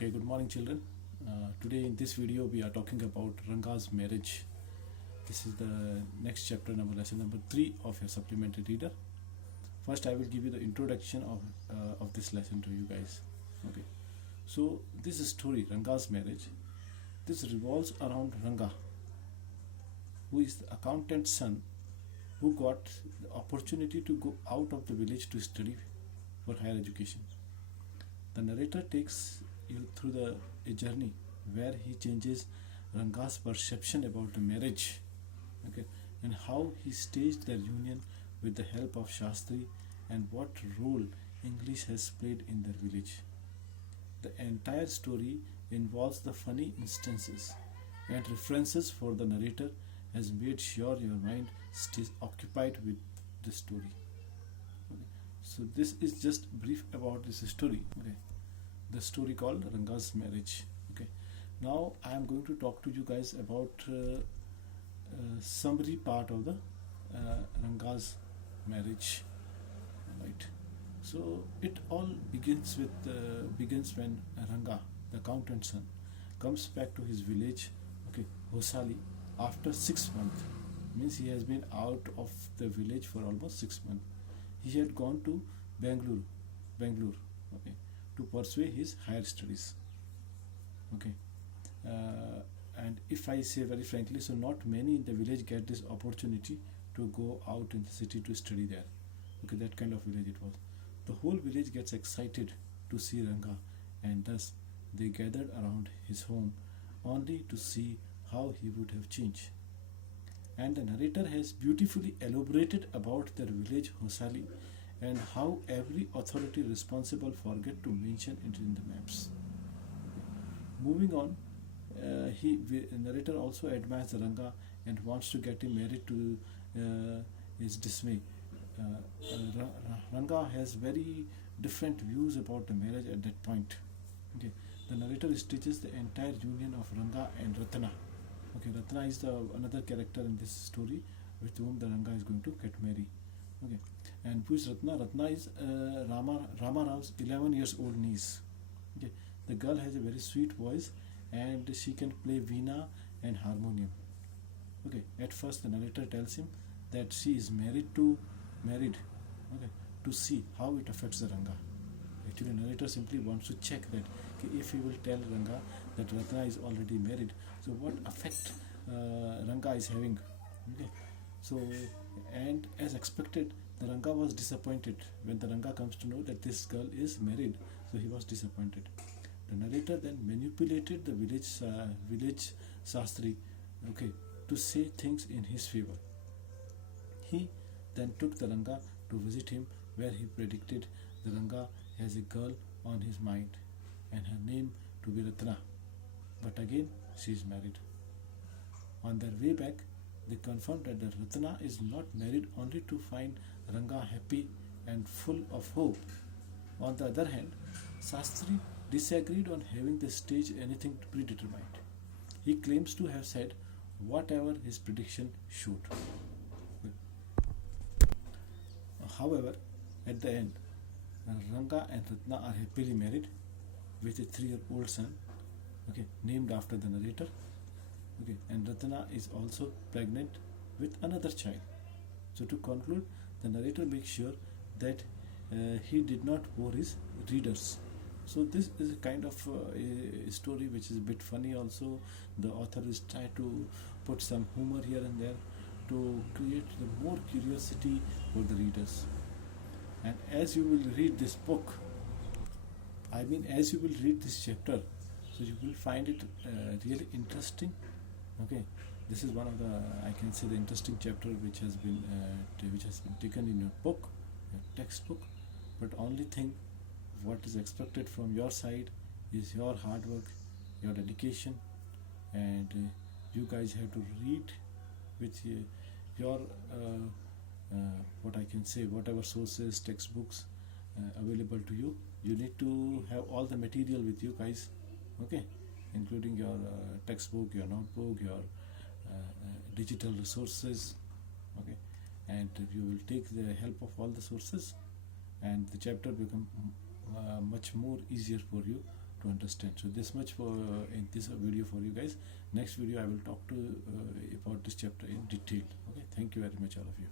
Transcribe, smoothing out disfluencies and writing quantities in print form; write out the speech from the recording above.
Okay, good morning, children. Today in this video we are talking about Ranga's marriage. This is the next chapter, lesson number 3 of your supplementary reader. First, I will give you the introduction of this lesson to you guys. Okay, so this story, Ranga's marriage, this revolves around Ranga, who is the accountant's son, who got the opportunity to go out of the village to study for higher education. The narrator takes you through a journey where he changes Ranga's perception about the marriage, okay, and how he staged their union with the help of Shastri and what role English has played in their village. The entire story involves the funny instances and references for the narrator has made sure your mind stays occupied with the story. Okay. So this is just brief about this story. Okay. The story called Ranga's marriage. Okay. Now I am going to talk to you guys about summary part of the Ranga's marriage. Right. So it all begins when Ranga, the accountant's son, comes back to his village, okay, Hosali, after 6 months. Means he has been out of the village for almost 6 months. He had gone to Bangalore, okay, to pursue his higher studies. Okay, and if I say very frankly, so not many in the village get this opportunity to go out in the city to study there. Okay, that kind of village it was. The whole village gets excited to see Ranga, and thus they gathered around his home only to see how he would have changed. And the narrator has beautifully elaborated about their village Hosali and how every authority responsible forget to mention it in the maps. Moving on, the narrator also admires Ranga and wants to get him married to his dismay. Ranga has very different views about the marriage at that point. Okay. The narrator stitches the entire union of Ranga and Ratna. Okay, Ratna is another character in this story with whom the Ranga is going to get married. Okay, and who is Ratna? Ratna is Rama Rav's 11 years old niece. Okay, the girl has a very sweet voice and she can play veena and harmonium. Okay, at first the narrator tells him that she is married, okay, to see how it affects the Ranga. Actually, narrator simply wants to check that if he will tell Ranga that Ratna is already married, so what effect Ranga is having. Okay, so and as expected, the Ranga was disappointed when the Ranga comes to know that this girl is married. So he was disappointed. The narrator then manipulated the village Shastri, okay, to say things in his favor. He then took the Ranga to visit him, where he predicted the Ranga has a girl on his mind and her name to be Ratna. But again, she is married. On their way back, they confirmed that the Ratna is not married only to find Ranga happy and full of hope. On the other hand, Shastri disagreed on having the stage anything predetermined. He claims to have said whatever his prediction showed. However, at the end, Ranga and Ratna are happily married with a 3-year-old son, okay, named after the narrator. Okay, and Ratna is also pregnant with another child. So to conclude, the narrator makes sure that he did not bore his readers. So this is a kind of a story which is a bit funny also. The author is trying to put some humor here and there to create the more curiosity for the readers. And as you will read this book, as you will read this chapter, so you will find it really interesting. Okay, this is one of the, I can say, the interesting chapter which has been taken in your book, your textbook. But only thing what is expected from your side is your hard work, your dedication, and you guys have to read with your what I can say, whatever sources, textbooks available to you. You need to have all the material with you guys, okay, including your textbook, your notebook, your digital resources, okay, and you will take the help of all the sources and the chapter become much more easier for you to understand. So this much for in this video for you guys. Next video I will talk to about this chapter in detail. Okay, thank you very much all of you.